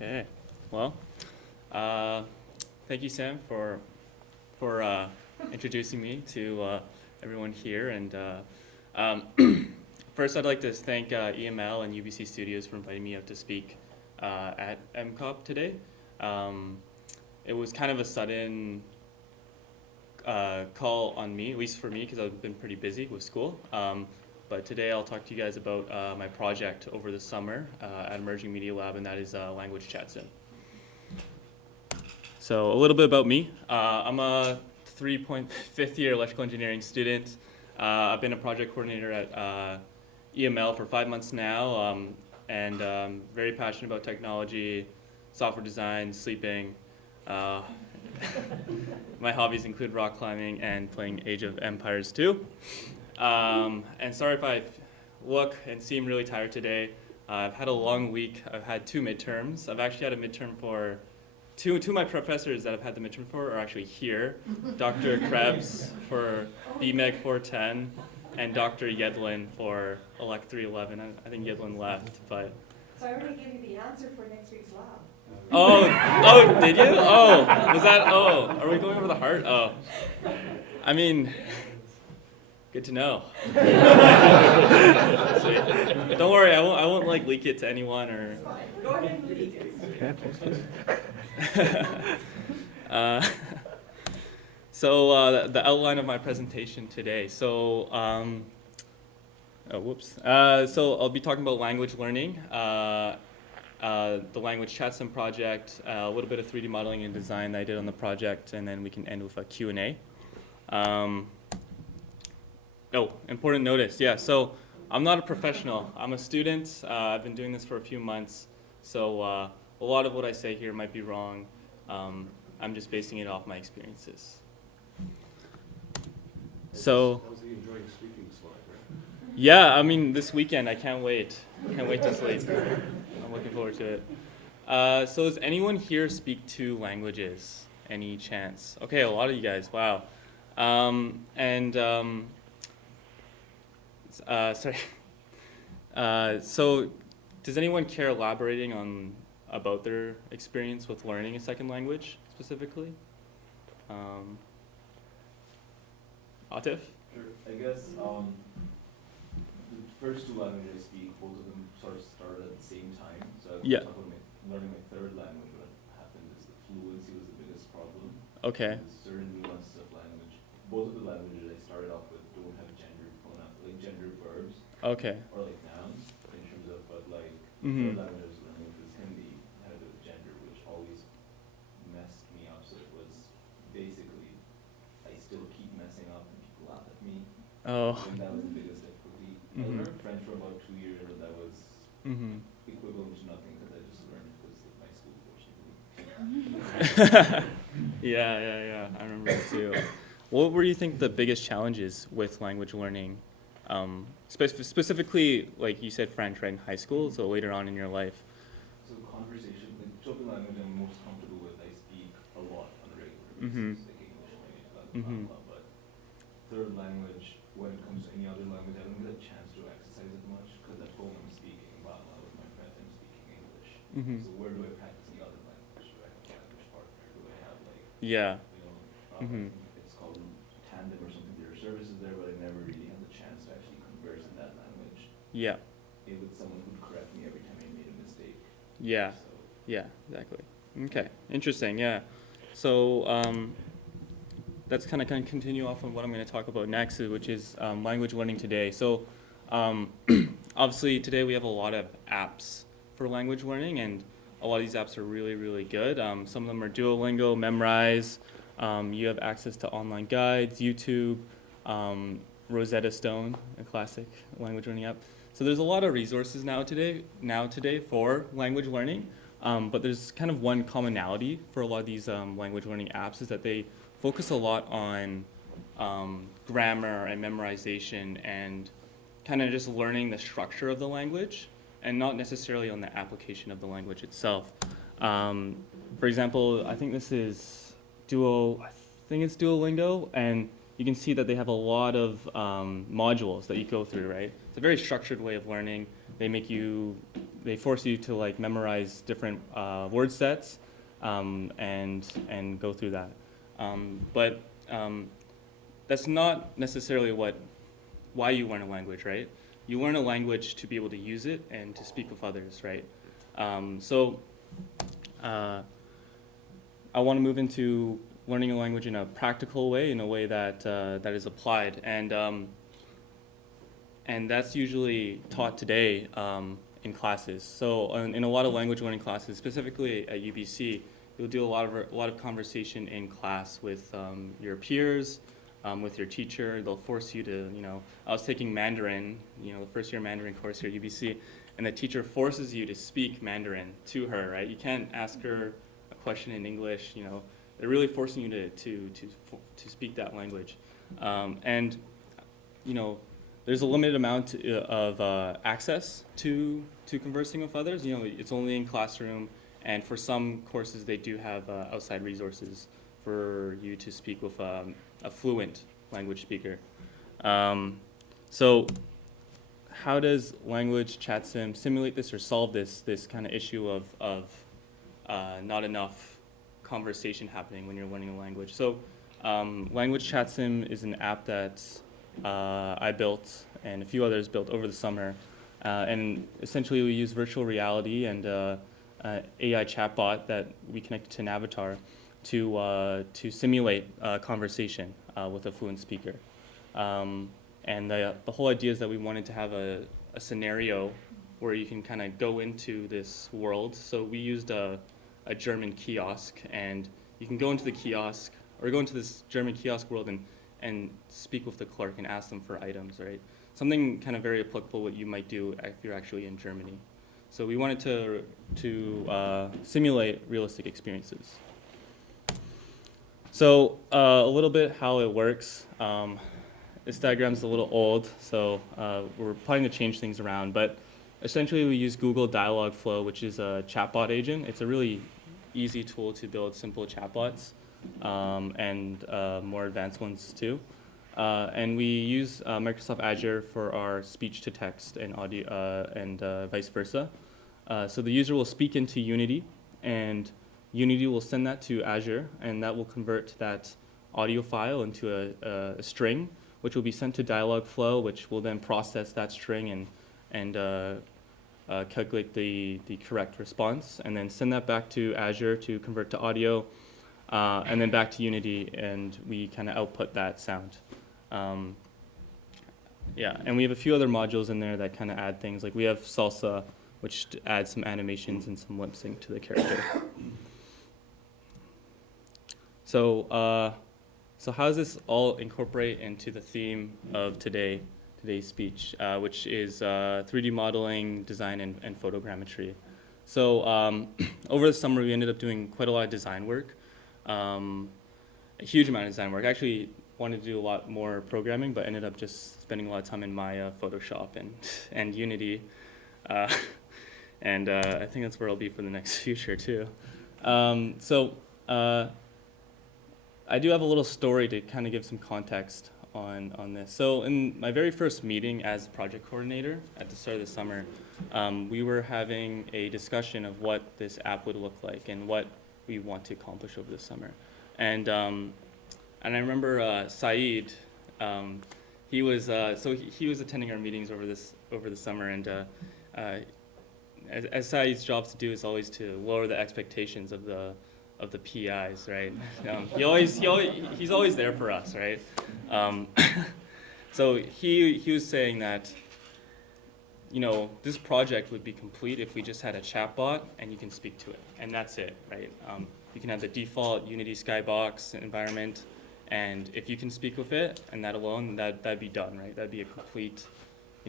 Okay. Well, thank you, Sam, for introducing me to everyone here. And first, I'd like to thank EML and UBC Studios for inviting me out to speak at MCOP today. It was kind of a sudden call on me, at least for me, because I've been pretty busy with school. But today I'll talk to you guys about my project over the summer at Emerging Media Lab, and that is language Chatsim. So a little bit about me. I'm a 3.5 year electrical engineering student. I've been a project coordinator at EML for 5 months now, and very passionate about technology, software design, sleeping. My hobbies include rock climbing and playing Age of Empires 2. And sorry if I look and seem really tired today. I've had a long week. I've had 2 midterms. I've actually had a midterm for two of my professors that I've had the midterm for are actually here. Dr. Krebs for BMEG 410 and Dr. Yedlin for Elect 311. I think Yedlin left, but. So I already gave you the answer for next week's lab. Oh, did you? Oh, was that, are we going over the heart? Oh, I mean, good to know. Sweet. Don't worry, I won't like leak it to anyone or. It's fine. Go ahead and leak it. So the outline of my presentation today. So, so I'll be talking about language learning, the language Chatsim project, a little bit of 3D modeling and design that I did on the project, and then we can end with a Q&A. Important notice, yeah. So I'm not a professional. I'm a student. I've been doing this for a few months, so a lot of what I say here might be wrong. I'm just basing it off my experiences. So, how's he enjoying speaking slide, right? yeah, I mean, this weekend, I can't wait. Can't wait to sleep. I'm looking forward to it. So does anyone here speak 2 languages? Any chance? Okay, a lot of you guys, wow. Sorry. So does anyone care elaborating on about their experience with learning a second language specifically? Atif? Sure. I guess the first 2 languages I speak, both of them sort of started at the same time. So I was Yeah. talking about learning my 3rd language. What happened is the fluency was the biggest problem. Okay. There's certain nuances of language. Both of the languages I started off with don't have gender pronoun, like gender verbs Okay. or like nouns in terms of, but like Mhm. third language I was learning, which was Hindi, had a bit of gender, which always messed me up. So it was basically I still keep messing up and people laugh at me. Oh. I think that was the biggest difficulty. I Mhm. learned French for about 2 years, but that was Mhm. equivalent to nothing because I just learned it because my school forced me to. Yeah. I remember that too. What were you think the biggest challenges with language learning? Specifically, like you said, French, right, in high school, so later on in your life. So conversation, like chosen language I'm most comfortable with, I speak a lot on a regular Mhm. basis, like English, Mhm. but third language, when it comes to any other language, I don't get a chance to exercise it much because at home I'm speaking Bangla with my friends, I'm speaking English. Mhm. So where do I practice the other language? Do I have a language partner? Do I have like, Yeah. you know, Mhm. it's called tandem or something. There are services there, but I never really had the chance to actually converse in that language. Yeah. With someone who'd correct me every time I made a mistake. Yeah. So, Yeah. Exactly. Okay. Interesting. Yeah. So that's kind of continue off of what I'm going to talk about next, which is language learning today. So obviously today we have a lot of apps for language learning, and a lot of these apps are really, really good. Some of them are Duolingo, Memrise. You have access to online guides, YouTube, Rosetta Stone, a classic language learning app. So there's a lot of resources now today for language learning, but there's kind of one commonality for a lot of these language learning apps is that they focus a lot on grammar and memorization and kind of just learning the structure of the language and not necessarily on the application of the language itself. For example, I think this is Duolingo, and you can see that they have a lot of modules that you go through, right? It's a very structured way of learning. They make you they force you to like memorize different word sets and go through that. But that's not necessarily why you learn a language, right? You learn a language to be able to use it and to speak with others, right? So I want to move into learning a language in a practical way, in a way that that is applied, and that's usually taught today in classes. So in a lot of language learning classes, specifically at UBC, you'll do a lot of conversation in class with your peers, with your teacher. They'll force you to, I was taking Mandarin, the first year Mandarin course here at UBC, and the teacher forces you to speak Mandarin to her, right? You can't ask her a question in English, they're really forcing you to speak that language. And, there's a limited amount of access to conversing with others. It's only in classroom, and for some courses they do have outside resources for you to speak with a fluent language speaker. So how does language Chatsim simulate this or solve this kind of issue of not enough conversation happening when you're learning a language? So Language Chatsim is an app that I built and a few others built over the summer. And essentially we use virtual reality and AI chatbot that we connected to an avatar to simulate conversation with a fluent speaker. And the whole idea is that we wanted to have a scenario where you can kind of go into this world. So we used a German kiosk, and you can go into the kiosk or go into this German kiosk world and speak with the clerk and ask them for items, right? Something kind of very applicable what you might do if you're actually in Germany. So we wanted to simulate realistic experiences. So a little bit how it works. This diagram's a little old, so we're planning to change things around. But essentially, we use Google Dialogflow, which is a chatbot agent. It's a really easy tool to build simple chatbots and more advanced ones too. And we use Microsoft Azure for our speech-to-text and audio and vice versa. So the user will speak into Unity, and Unity will send that to Azure, and that will convert that audio file into a string, which will be sent to Dialogflow, which will then process that string and calculate the correct response, and then send that back to Azure to convert to audio, and then back to Unity, and we kind of output that sound. Yeah, and we have a few other modules in there that kind of add things. Like we have Salsa, which adds some animations and some lip sync to the character. So how does this all incorporate into the theme of today's speech, which is 3D modeling, design, and photogrammetry? So over the summer, we ended up doing quite a lot of design work, a huge amount of design work. I actually wanted to do a lot more programming, but ended up just spending a lot of time in Maya, Photoshop, and Unity. And I think that's where I'll be for the next future, too. I do have a little story to kind of give some context on this. So in my very first meeting as project coordinator at the start of the summer, we were having a discussion of what this app would look like and what we want to accomplish over the summer. And I remember Saeed, he was attending our meetings over the summer, and as Saeed's job to do is always to lower the expectations of the PIs, right? He's always there for us, right? So he was saying that, this project would be complete if we just had a chatbot and you can speak to it, and that's it, right? You can have the default Unity Skybox environment, and if you can speak with it and that alone, that'd be done, right? That'd be a complete,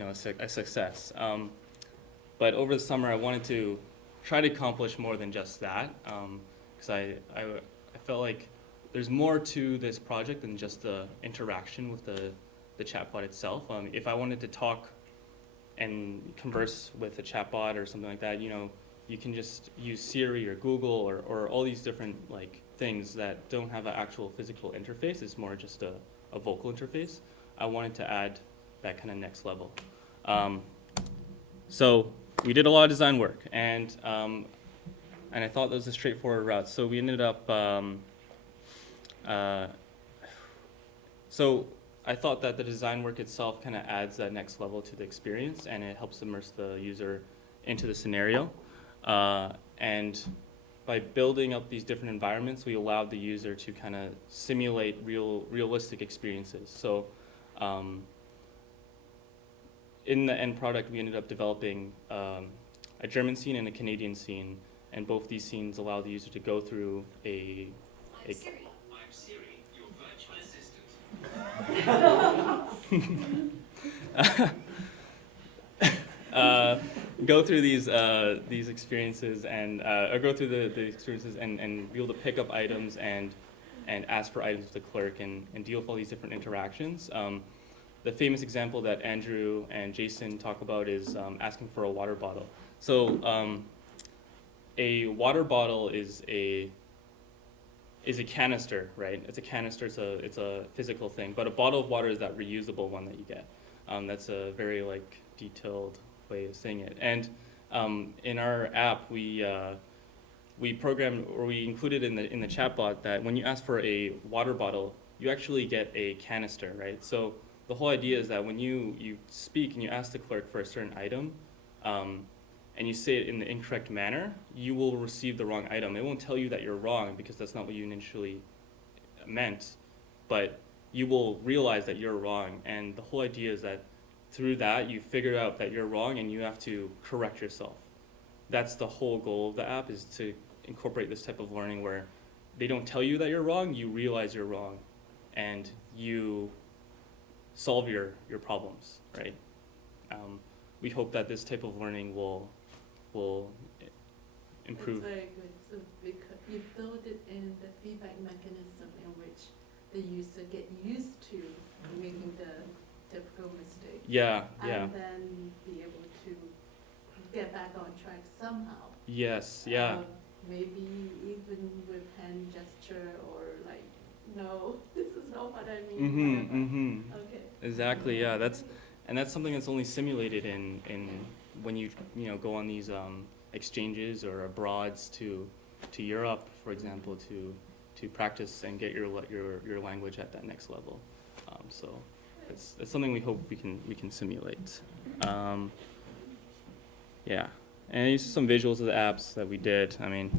a success. But over the summer, I wanted to try to accomplish more than just that. Because I felt like there's more to this project than just the interaction with the chatbot itself. If I wanted to talk and converse with a chatbot or something like that, you can just use Siri or Google or all these different things that don't have an actual physical interface. It's more just a vocal interface. I wanted to add that kind of next level. So we did a lot of design work, and I thought that was a straightforward route. So we ended up. So I thought that the design work itself kind of adds that next level to the experience, and it helps immerse the user into the scenario. And by building up these different environments, we allowed the user to kind of simulate realistic experiences. So in the end product, we ended up developing a German scene and a Canadian scene, and both these scenes allow the user to go through a I'm Siri, your virtual assistant. Go through these experiences and or go through the experiences and be able to pick up items and ask for items with the clerk and deal with all these different interactions. The famous example that Andrew and Jason talk about is asking for a water bottle. So a water bottle is a canister, right? It's a canister. It's a physical thing. But a bottle of water is that reusable one that you get. That's a very detailed way of saying it. And in our app, we programmed, or we included in the chatbot, that when you ask for a water bottle, you actually get a canister, right? So the whole idea is that when you speak and you ask the clerk for a certain item, and you say it in the incorrect manner, you will receive the wrong item. It won't tell you that you're wrong because that's not what you initially meant, but you will realize that you're wrong. And the whole idea is that through that, you figure out that you're wrong and you have to correct yourself. That's the whole goal of the app, is to incorporate this type of learning where they don't tell you that you're wrong, you realize you're wrong, and you solve your problems, right? We hope that this type of learning will improve. It's very good. So because you build it in the feedback mechanism in which the user get used to making the typical mistake. Yeah. And then be able to get back on track somehow. Yes, yeah. Maybe even with hand gesture or no, this is not what I mean. Okay. Exactly, yeah. That's something that's only simulated in when you go on these exchanges or abroads to Europe, for example, to practice and get your language at that next level. So it's something we hope we can simulate. Yeah, and I used some visuals of the apps that we did. I mean,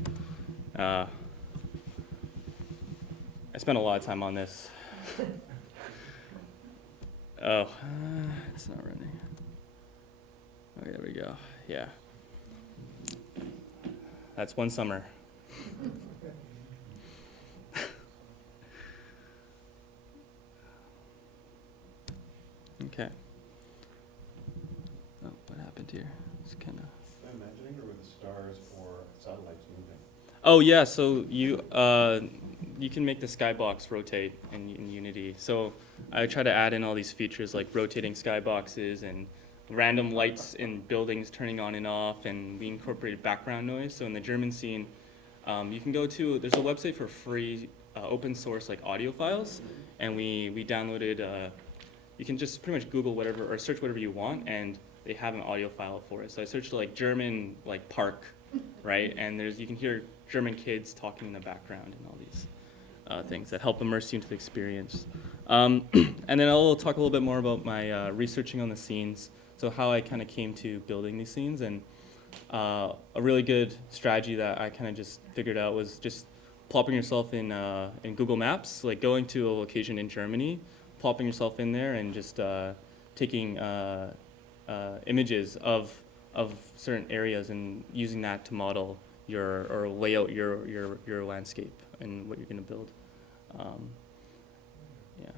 I spent a lot of time on this. Oh, it's not running. Okay, there we go. Yeah. That's one summer. Okay. Oh, what happened here? It's kind of. Am I imagining, or were the stars or satellites moving? Oh yeah, so you can make the skybox rotate in Unity. So I try to add in all these features like rotating skyboxes and random lights in buildings turning on and off, and we incorporated background noise. So in the German scene, you can go to, there's a website for free open source audio files, and we downloaded, you can just pretty much Google whatever or search whatever you want, and they have an audio file for it. So I searched German park, right? And you can hear German kids talking in the background and all these things that help immerse you into the experience. And then I'll talk a little bit more about my researching on the scenes, so how I kind of came to building these scenes. And a really good strategy that I kind of just figured out was just plopping yourself in Google Maps, going to a location in Germany, plopping yourself in there and just taking images of certain areas and using that to model or lay out your landscape and what you're going to build. Yeah.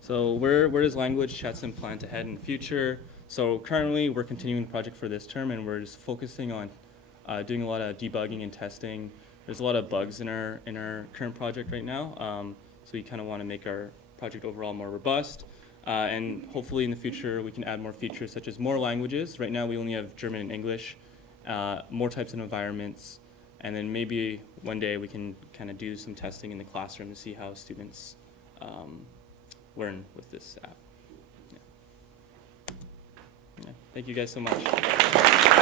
So where does language Chatsim plan to head in the future? So currently we're continuing the project for this term, and we're just focusing on doing a lot of debugging and testing. There's a lot of bugs in our current project right now, so we kind of want to make our project overall more robust. And hopefully in the future we can add more features such as more languages. Right now we only have German and English, more types of environments, and then maybe one day we can kind of do some testing in the classroom to see how students learn with this app. Yeah. Yeah. Thank you guys so much.